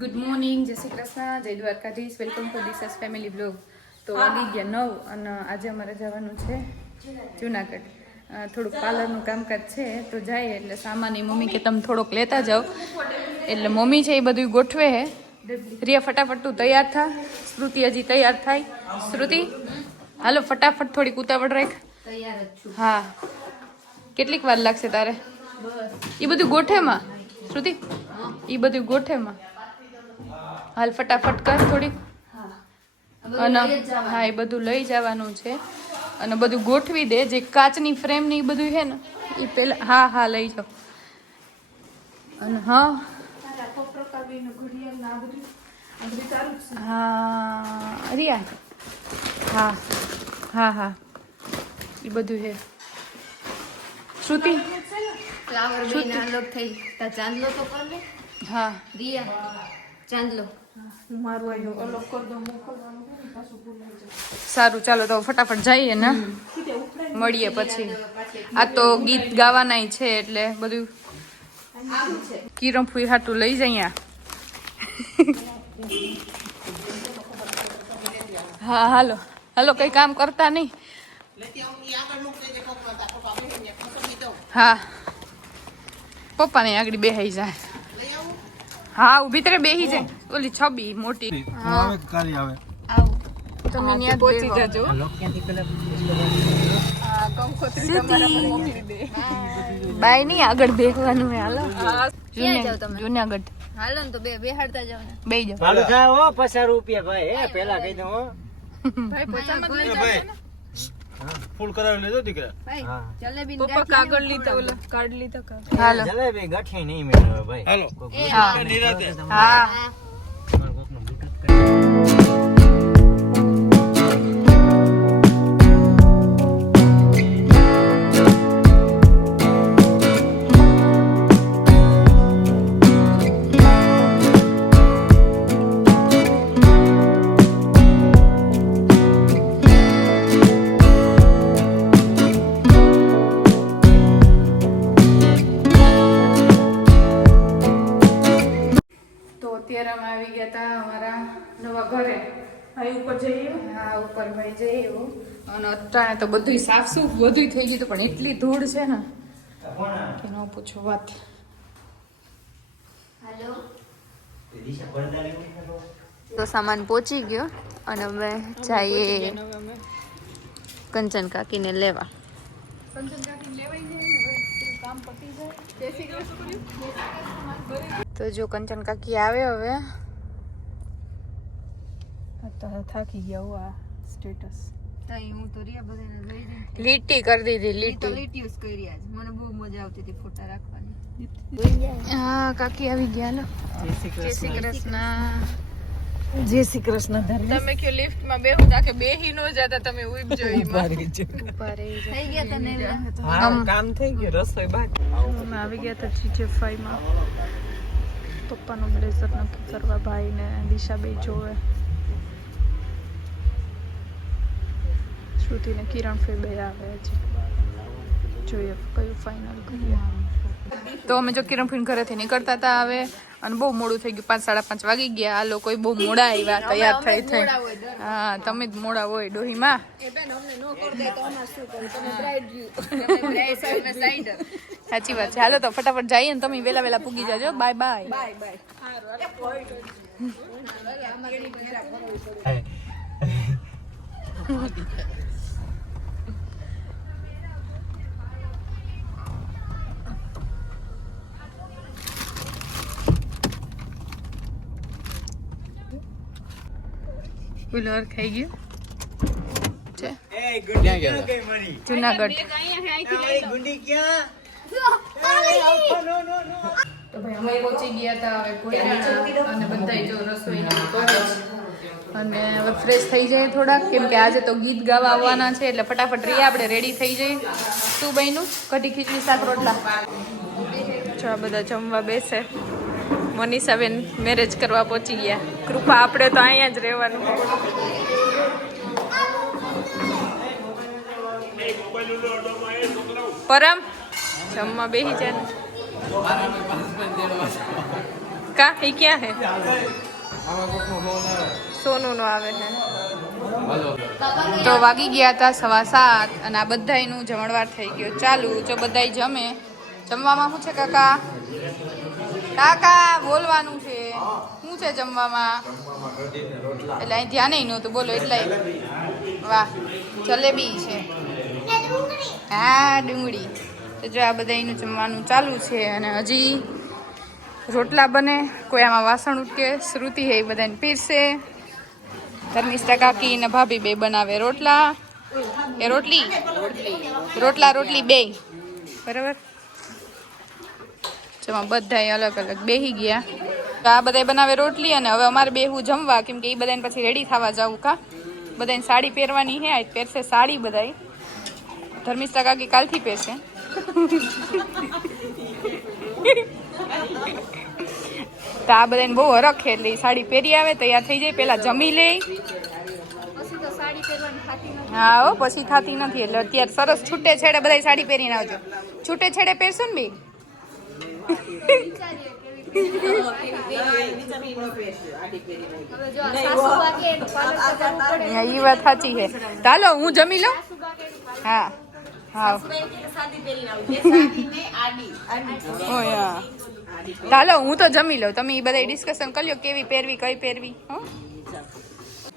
Good morning, જય શ્રી કૃષ્ણ, જય Dwarkadhish. Welcome to Dishas family blog. તો વાગી ગયા 9 અને આજે અમારે જવાનું છે જુનાગઢ. થોડુંક પાર્લરનું કામકાજ છે તો જાય એટલે સામાનની મમ્મી કે તમે થોડોક લેતા જાઓ એટલે મમ્મી છે એ બધું ગોઠવે હે. રિયા ફટાફટ તું તૈયાર થા. શ્રુતિ હજી તૈયાર થાય. શ્રુતિ હાલો ફટાફટ થોડીક ઉતાવળ રાખ. તૈયાર જ છું. હા, કેટલીક વાર લાગશે તારે? એ બધું ગોઠેમાં શ્રુતિ, એ બધું ગોઠેમાં. હાલ ફટાફટ કર થોડીક. અને હા એ બધું લઈ જવાનું છે અને બધું ગોઠવી દે. જે કાચની ફ્રેમ ને એ બધું છે ને એ પેલા હા હા લઈ જાઓ. અને હા હા રિયા હા હા હા એ બધું છે. શ્રુતિ ફ્લાવર બેન અલગ થઈ તા ચાંદલો તો કર લે. હા રિયા ચાંદલો મારું આયો અલગ કર દો. મોકલવાનું છે ને પાછું ભૂલાઈ જાય. સારું ચાલો તો ફટાફટ જઈએ ને મળીએ પછી. આ તો ગીત ગાવાના છે એટલે બધું કિરમફુઈ હાટું લઈ જઈએ. હા હાલો હાલો કઈ કામ કરતા નહીં. હા પપ્પાને આગળ બેહાઈ જાય. હા ઊભી તરે બેહી જાય. ઓલી છબી મોટી આવે કાલી આવે તમે ન્યા પહોંચી જજો. બાય નહીં આગળ બેહવાનું હે. હાલો ક્યાં જાવ તમે? જુનાગઢ હાલો ને તો બેહાડતા જાવ ને. બેહી જાઓ. ચાલુ થાય હો 50 રૂપિયા ભાઈ. હે પેલા કહી દઉં હો ભાઈ પચામાં લઈ જાઓ ને. ફૂલ કરાવી લેજો દીકરા. ભાઈ હા. જલેબી પપ્પા કાગળ લીધા ઓલા કાર્ડ લીધા કાગળ. હાલો જલેબી ગાંઠી નહીં મેળવે ભાઈ. હાલો હા નિરાતે હા તમારે કોકનું બુટ જ કરી. તો અત્યારે અમે આવી ગયા હતા અમારા નવા ઘરે. ભાઈ ઉપર જઈએ. હા ઉપર ભાઈ જઈએ એવું. અને અત્યારે તો બધું સાફ સૂફ બધું થઈ ગયું પણ એટલી ધૂળ છે ને કે ન પૂછો વાત. હાલો તો સામાન પહોંચી ગયો અને અમે જઈએ કંચન કાકીને લેવા. તો જો કંચન કાકી આવે હવે. થાકી ગયા આ સ્ટેટસ તઈ હું તો રિયા બધાને લઈ જઈ. લીટી કરી દીધી તો લીટી. લીટીસ કરી આજ. મને બહુ મજા આવતી હતી ફોટા રાખવાની. હા કાકી આવી ગયા. લો જય શ્રી કૃષ્ણ. જય શ્રી કૃષ્ણ તમે કયો લિફ્ટ માં બેહું તાકે બેહી નો જાતા તમે ઉભ જોઈ માં ઉપર રહી થઈ ગયા તને હા કામ થઈ ગયું. રસોઈ બાકી. અમે આવી ગયા હતા GJ5 માં. પપ્પાનું બ્લેઝર નક્કી કરવા ભાઈ ને દિશા બે જોવે. શ્રુતિ ને કિરણ ફે બે આવે છે. જોઈએ કયું ફાઇનલ કરીએ. તો અમે જો કિરણ ફીન ઘરેથી નીકળતા હતા હવે અને બહુ મોડું થઈ ગયું. 5:30 વાગી ગયા. આ લોકો બહુ મોડા આવ્યા તૈયાર થઈ થઈ. હા તમે જ મોડા હોય ડોહીમાં. સાચી વાત છે. હાલો તો ફટાફટ જઈએ ને તમે વેલા વેલા પૂગી જાજો. Bye bye. ઉલર ખાઈ ગયું છે એ ગુંડી ક્યાં ગઈ મારી? જુનાગઢ. મારી ગુંડી ક્યાં? તો ભાઈ અમે પહોંચી ગયા હતા હવે કોઈ અને બધાય જો રસોઈ કરે છે અને હવે ફ્રેશ થઈ જાય થોડાક કેમ કે આજે તો ગીત ગાવા આવવાના છે એટલે ફટાફટ રહીએ આપણે રેડી થઈ જઈએ. શું બન્યું? કઢી ખીચડી શાક રોટલા. જો આ બધા જમવા બેસે. મનીષાબેન મેરેજ કરવા પહોંચી ગયા. કૃપા આપણે તો અહીંયા જ રહેવાનું. પરમ જમવા બેસી જાય. કા એ ક્યાં હે સોનું નો આવે છે તો વાગી ગયા હતા 7:15 અને આ બધાયનું જમણવાર થઈ ગયો ચાલુ જો બધાય જમે જમવામાં શું છે કાકા કાકા બોલવાનું છે શું છે જમવામાં એટલે અહીં ધ્યાન નહોતું બોલો એટલે વાહ જલેબી છે હા ડુંગળી તો જો આ બધાયનું જમવાનું ચાલુ છે અને હજી રોટલા બને કોઈ આમાં વાસણ ઉટકે શ્રુતિ હે એ બધાને પીરસે ધર્મિષ્ઠા કાકી ને ભાભી બે બનાવે રોટલા એ રોટલી રોટલી બે બરાબર જેમાં બધા અલગ અલગ બેહી ગયા તો આ બધા બનાવે રોટલી અને હવે અમારે બેહવું જમવા કેમ કે એ બધાને પછી રેડી થવા જવું કા બધાને સાડી પહેરવાની હે આજ પહેરશે સાડી બધાય ધર્મિષ્ઠા કાકી કાલથી પહેરશે તો આ બધાને બહુ હરખ છે એટલે સાડી પહેરી આવે તૈયાર થઈ જાય પેલા જમી લે હા હો પછી થતી નથી એટલે અત્યારે સરસ છૂટે છેડે બધા સાડી પહેરીને આવજો છૂટે છેડે પહેરશો ને બે એ વાત સાચી છે ચાલો હું જમી લઉં હા હા ચાલો હું તો જમી લઉં તમે એ બધા ડિસ્કશન કરી લો કેવી પહેરવી કઈ પહેરવી હો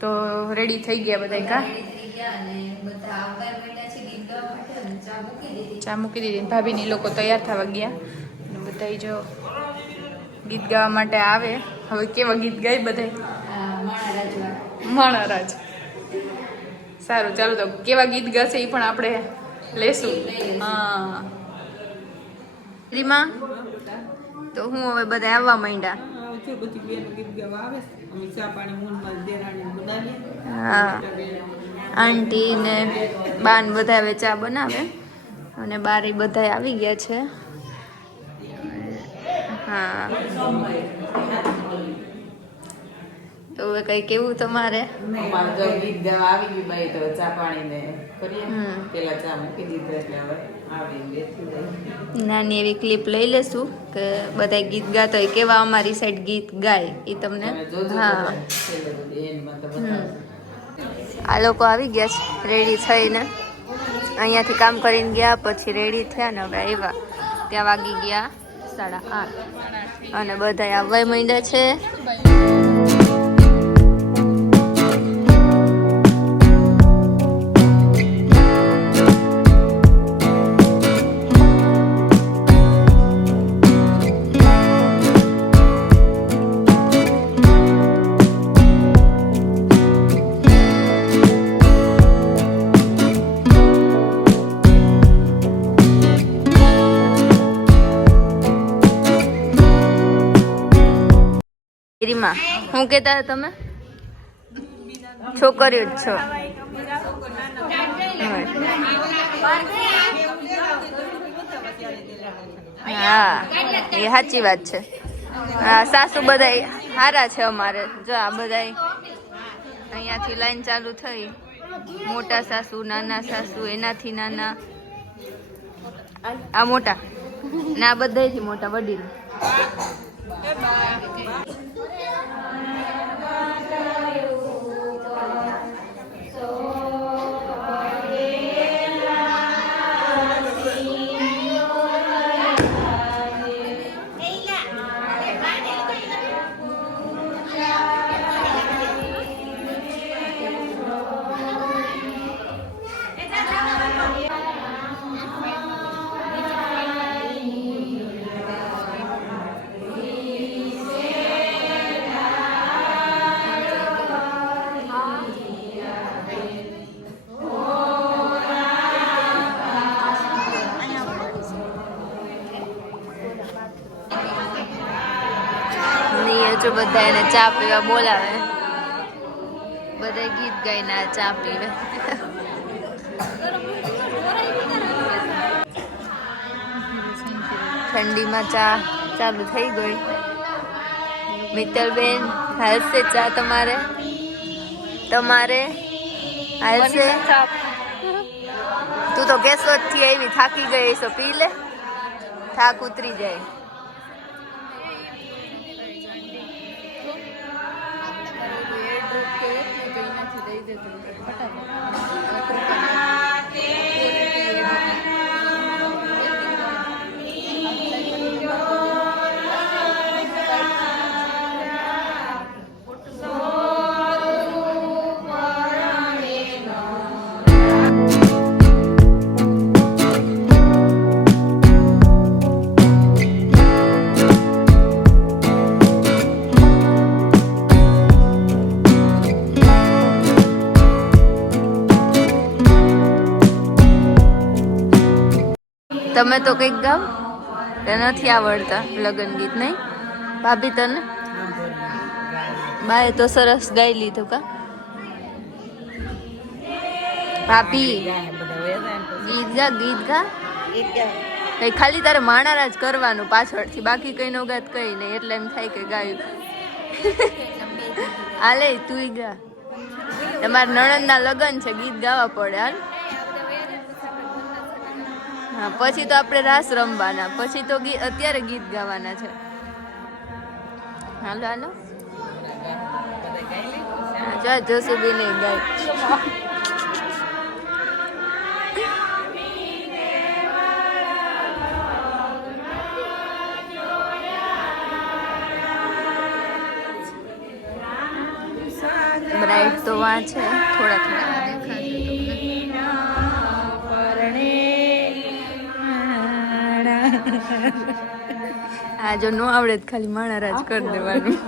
તો રેડી થઈ ગયા બધા કા ચા મૂકી દીધી ભાભીની લોકો તૈયાર થવા ગયા અને બધા જો ગીત ગાવા માટે આવે હવે કેવા ગીત ગાય બધા માણારાજ સારું ચાલો તો કેવા ગીત ગાશે એ પણ આપણે લેશું હા રીમા તો હું હવે બધા આવવા માંડ્યા હા આંટી ને બાન બધા હવે ચા બનાવે અને બારી બધા આવી ગયા છે હા તો હવે કઈ કેવું તમારે ગીત ગાવા આવી ગયું ભાઈ તો ચા પાણી ને કરીએ પેલા ચા મૂકી દીધો એટલે હવે નાની એવી ક્લિપ લઈ લેશું કે બધા ગીત ગાતા હોય કેવા અમારી સાઈડ ગીત ગાય એ તમને હા આ લોકો આવી ગયા છે રેડી થઈને અહીંયાથી કામ કરીને ગયા પછી રેડી થયા ને હવે આવ્યા ત્યાં વાગી ગયા 8:30 અને બધા આવવા માંડ્યા છે શું કહેતા તમે છોકરીઓ જ છો હા એ સાચી વાત છે હા સાસુ બધા સારા છે અમારે જો આ બધા અહીંયાથી લાઈન ચાલુ થઈ મોટા સાસુ નાના સાસુ એનાથી નાના આ મોટા ને આ બધાથી મોટા વડીલ જો બધા એને ચા પીવા બોલાવે બધા ગીત ગાઈને ચા પીવે ઠંડીમાં ચા ચાલુ થઈ ગઈ મિત્તલબેન હાલશે ચા તમારે હાલશે તું તો કેશોદ થી આવી થાકી ગઈ તો પી લે થાક ઉતરી જાય દઈ દે તો ફટાફટ તમે તો કંઈક ગાવ તે નથી આવડતા લગ્ન ગીત નહીં ભાભી તને બાએ તો સરસ ગાઈ લીધું કા ભાભી ગીત ગા કઈ ખાલી તારે માણારા જ કરવાનું પાછળથી બાકી કઈ નો ગાત કઈ નહીં એટલે એમ થાય કે ગાયું હાલે તું ગા તમારા નણંદના લગ્ન છે ગીત ગાવા પડે હાલ હા પછી તો આપણે રાસ રમવાના પછી તો અત્યારે ગીત ગાવાના છે હાલો હાલો જો જોશુબેન ગાય બ્રાઇડ તો વાં છે થોડા થોડા હા જો નો આવડે તો ખાલી માણારાજ કરી દેવાનું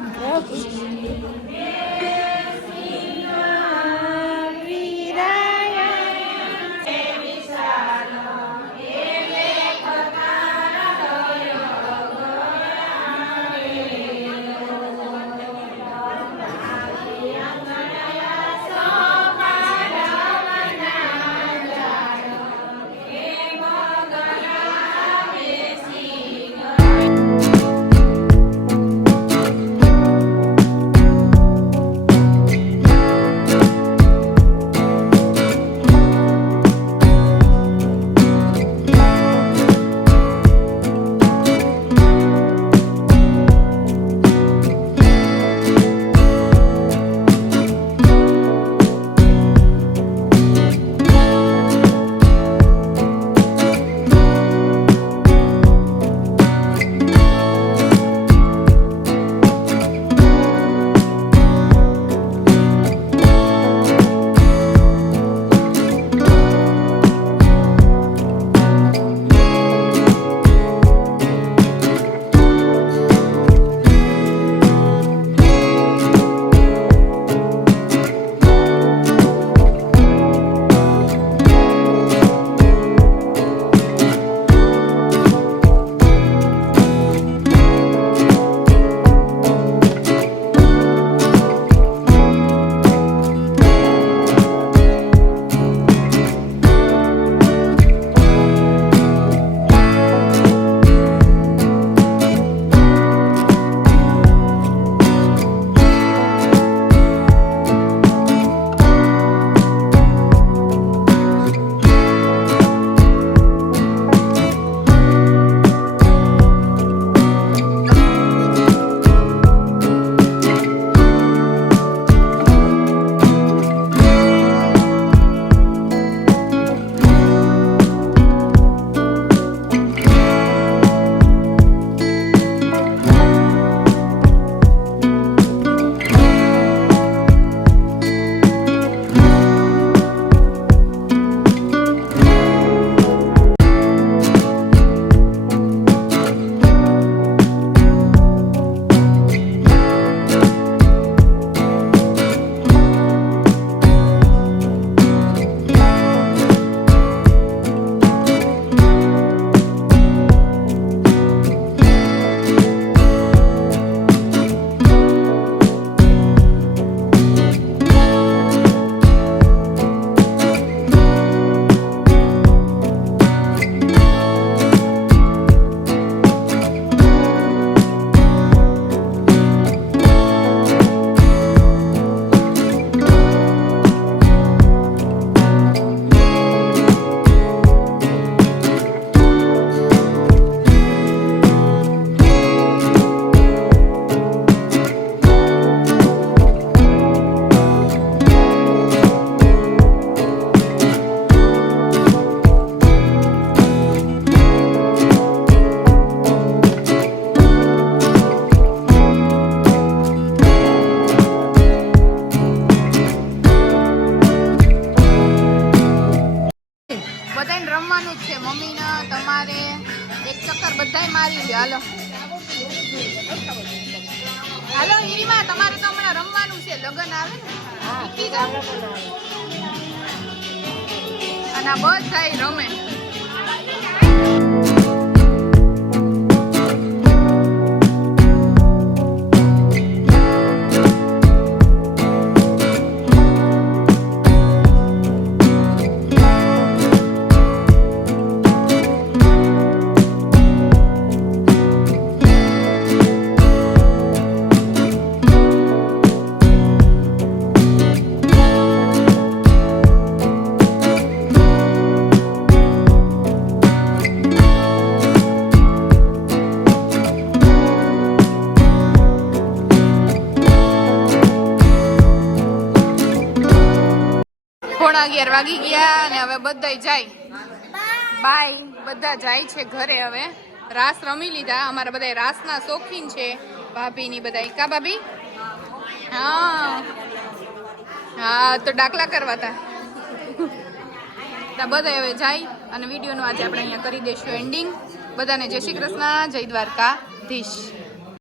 હાલો હાલો ઈરીમાં તમારે તો હમણાં રમવાનું છે લગન આવે ને અને આ બધા રમે પોણા 11 વાગી ગયા અને હવે બધા જાય બાય બધા જાય છે ઘરે હવે રાસ રમી લીધા અમારા બધા રાસના શોખીન છે ભાભી ની બધા કા ભાભી હા હા તો ડાકલા કરવાતા બધા હવે જાય અને વિડીયોનું આજે આપણે અહીંયા કરી દઈશું એન્ડિંગ બધાને જય શ્રી કૃષ્ણ જય દ્વારકાધીશ